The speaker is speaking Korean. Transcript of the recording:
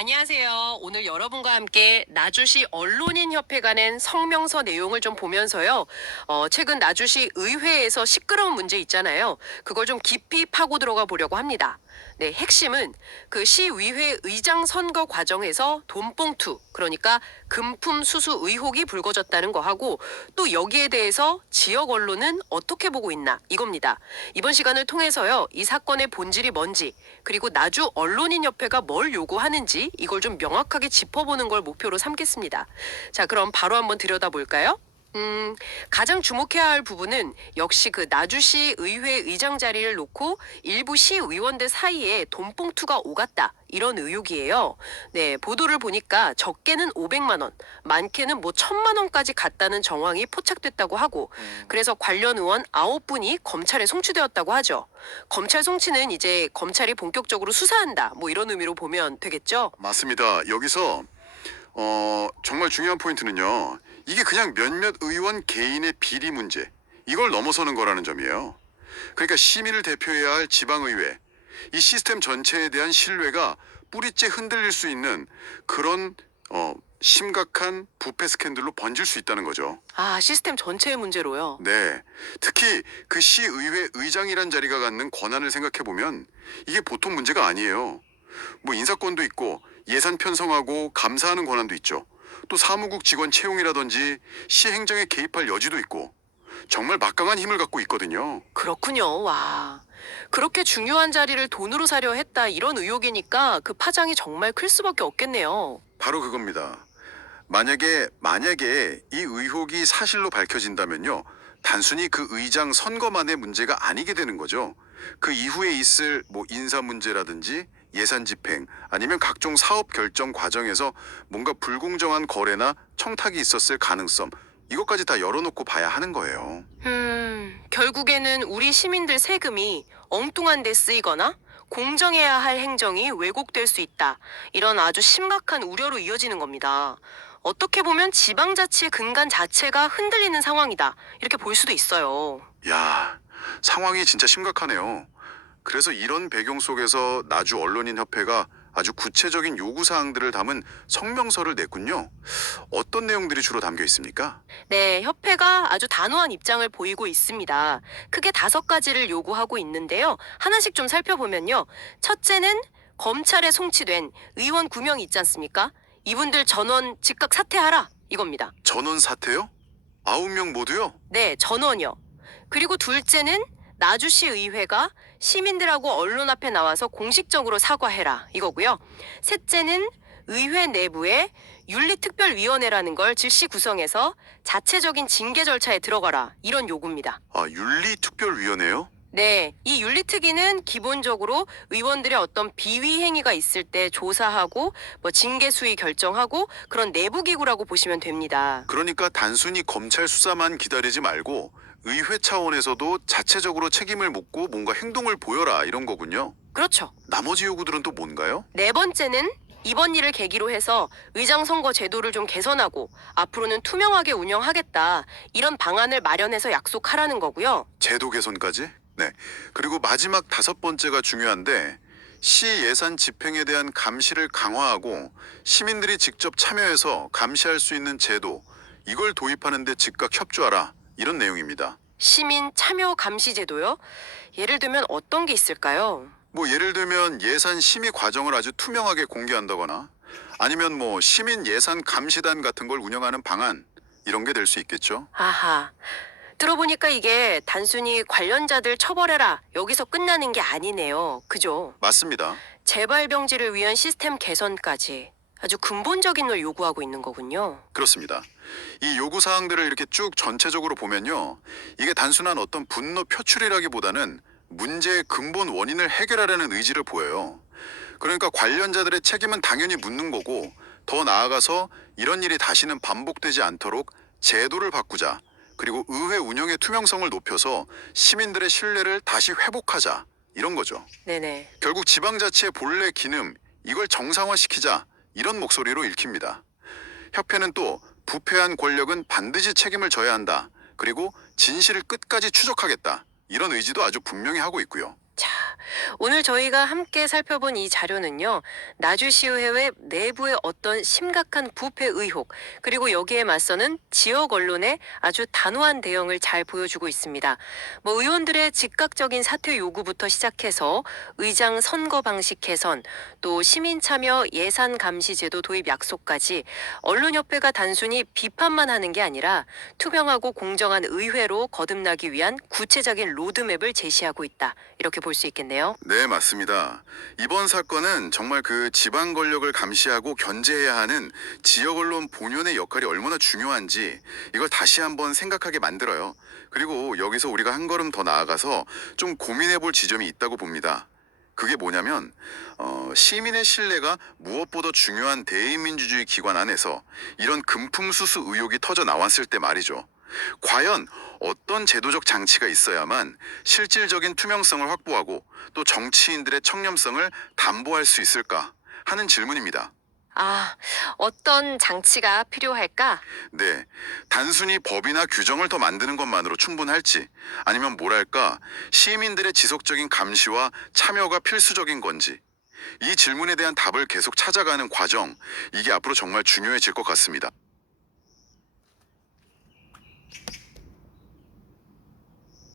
안녕하세요. 오늘 여러분과 함께 나주시 언론인협회가 낸 성명서 내용을 좀 보면서요. 최근 나주시 의회에서 시끄러운 문제 있잖아요. 그걸 좀 깊이 파고 들어가 보려고 합니다. 네, 핵심은 그 시의회 의장 선거 과정에서 돈봉투, 그러니까 금품 수수 의혹이 불거졌다는 거 하고 또 여기에 대해서 지역 언론은 어떻게 보고 있나 이겁니다. 이번 시간을 통해서요. 이 사건의 본질이 뭔지 그리고 나주 언론인협회가 뭘 요구하는지 이걸 좀 명확하게 짚어보는 걸 목표로 삼겠습니다. 자, 그럼 바로 한번 들여다볼까요? 가장 주목해야 할 부분은 역시 그 나주시 의회 의장 자리를 놓고 일부 시의원들 사이에 돈봉투가 오갔다. 이런 의혹이에요. 네, 보도를 보니까 적게는 500만 원, 많게는 뭐 1000만 원까지 갔다는 정황이 포착됐다고 하고 그래서 관련 의원 9분이 검찰에 송치되었다고 하죠. 검찰 송치는 이제 검찰이 본격적으로 수사한다. 뭐 이런 의미로 보면 되겠죠? 맞습니다. 여기서 정말 중요한 포인트는요. 이게 그냥 몇몇 의원 개인의 비리 문제, 이걸 넘어서는 거라는 점이에요. 그러니까 시민을 대표해야 할 지방의회, 이 시스템 전체에 대한 신뢰가 뿌리째 흔들릴 수 있는 그런 심각한 부패 스캔들로 번질 수 있다는 거죠. 아, 시스템 전체의 문제로요. 네. 특히 그 시의회 의장이란 자리가 갖는 권한을 생각해 보면 이게 보통 문제가 아니에요. 뭐 인사권도 있고 예산 편성하고 감사하는 권한도 있죠. 또 사무국 직원 채용이라든지 시 행정에 개입할 여지도 있고 정말 막강한 힘을 갖고 있거든요. 그렇군요. 와. 그렇게 중요한 자리를 돈으로 사려 했다 이런 의혹이니까 그 파장이 정말 클 수밖에 없겠네요. 바로 그겁니다. 만약에 이 의혹이 사실로 밝혀진다면요. 단순히 그 의장 선거만의 문제가 아니게 되는 거죠. 그 이후에 있을 뭐 인사 문제라든지 예산 집행 아니면 각종 사업 결정 과정에서 뭔가 불공정한 거래나 청탁이 있었을 가능성 이것까지 다 열어놓고 봐야 하는 거예요. 결국에는 우리 시민들 세금이 엉뚱한 데 쓰이거나 공정해야 할 행정이 왜곡될 수 있다. 이런 아주 심각한 우려로 이어지는 겁니다. 어떻게 보면 지방자치의 근간 자체가 흔들리는 상황이다. 이렇게 볼 수도 있어요. 야, 상황이 진짜 심각하네요. 그래서 이런 배경 속에서 나주 언론인협회가 아주 구체적인 요구사항들을 담은 성명서를 냈군요. 어떤 내용들이 주로 담겨 있습니까? 네, 협회가 아주 단호한 입장을 보이고 있습니다. 크게 5가지를 요구하고 있는데요. 하나씩 좀 살펴보면요. 첫째는 검찰에 송치된 의원 9명 있지 않습니까? 이분들 전원 즉각 사퇴하라 이겁니다. 전원 사퇴요? 9명 모두요? 네, 전원이요. 그리고 둘째는 나주시 의회가 시민들하고 언론 앞에 나와서 공식적으로 사과해라 이거고요. 셋째는 의회 내부에 윤리특별위원회라는 걸 즉시 구성해서 자체적인 징계 절차에 들어가라 이런 요구입니다. 아, 윤리특별위원회요? 네, 이 윤리특위는 기본적으로 의원들의 어떤 비위 행위가 있을 때 조사하고 뭐 징계 수위 결정하고 그런 내부 기구라고 보시면 됩니다. 그러니까 단순히 검찰 수사만 기다리지 말고 의회 차원에서도 자체적으로 책임을 묻고 뭔가 행동을 보여라 이런 거군요. 그렇죠. 나머지 요구들은 또 뭔가요? 네 번째는 이번 일을 계기로 해서 의장 선거 제도를 좀 개선하고 앞으로는 투명하게 운영하겠다. 이런 방안을 마련해서 약속하라는 거고요. 제도 개선까지? 네. 그리고 마지막 5번째가 중요한데 시 예산 집행에 대한 감시를 강화하고 시민들이 직접 참여해서 감시할 수 있는 제도 이걸 도입하는 데 즉각 협조하라 이런 내용입니다. 시민 참여 감시 제도요? 예를 들면 어떤 게 있을까요? 뭐 예를 들면 예산 심의 과정을 아주 투명하게 공개한다거나 아니면 뭐 시민 예산 감시단 같은 걸 운영하는 방안 이런 게 될 수 있겠죠. 아하. 들어보니까 이게 단순히 관련자들 처벌해라 여기서 끝나는 게 아니네요. 그죠? 맞습니다. 재발 병지를 위한 시스템 개선까지 아주 근본적인 걸 요구하고 있는 거군요. 그렇습니다. 이 요구 사항들을 이렇게 쭉 전체적으로 보면요. 이게 단순한 어떤 분노 표출이라기보다는 문제의 근본 원인을 해결하려는 의지를 보여요. 그러니까 관련자들의 책임은 당연히 묻는 거고 더 나아가서 이런 일이 다시는 반복되지 않도록 제도를 바꾸자. 그리고 의회 운영의 투명성을 높여서 시민들의 신뢰를 다시 회복하자. 이런 거죠. 네네. 결국 지방자치의 본래 기능 이걸 정상화시키자. 이런 목소리로 읽힙니다. 협회는 또 부패한 권력은 반드시 책임을 져야 한다. 그리고 진실을 끝까지 추적하겠다. 이런 의지도 아주 분명히 하고 있고요. 자, 오늘 저희가 함께 살펴본 이 자료는요, 나주시의회 내부의 어떤 심각한 부패 의혹, 그리고 여기에 맞서는 지역 언론의 아주 단호한 대응을 잘 보여주고 있습니다. 뭐 의원들의 즉각적인 사퇴 요구부터 시작해서 의장 선거 방식 개선, 또 시민 참여 예산 감시 제도 도입 약속까지 언론협회가 단순히 비판만 하는 게 아니라 투명하고 공정한 의회로 거듭나기 위한 구체적인 로드맵을 제시하고 있다. 이렇게 볼 수 있겠네요. 네, 맞습니다. 이번 사건은 정말 그 지방 권력을 감시하고 견제해야 하는 지역 언론 본연의 역할이 얼마나 중요한지 이걸 다시 한번 생각하게 만들어요. 그리고 여기서 우리가 한 걸음 더 나아가서 좀 고민해 볼 지점이 있다고 봅니다. 그게 뭐냐면 시민의 신뢰가 무엇보다 중요한 대의민주주의 기관 안에서 이런 금품수수 의혹이 터져 나왔을 때 말이죠. 과연 어떤 제도적 장치가 있어야만 실질적인 투명성을 확보하고 또 정치인들의 청렴성을 담보할 수 있을까 하는 질문입니다. 아, 어떤 장치가 필요할까? 네, 단순히 법이나 규정을 더 만드는 것만으로 충분할지 아니면 뭐랄까 시민들의 지속적인 감시와 참여가 필수적인 건지 이 질문에 대한 답을 계속 찾아가는 과정 이게 앞으로 정말 중요해질 것 같습니다.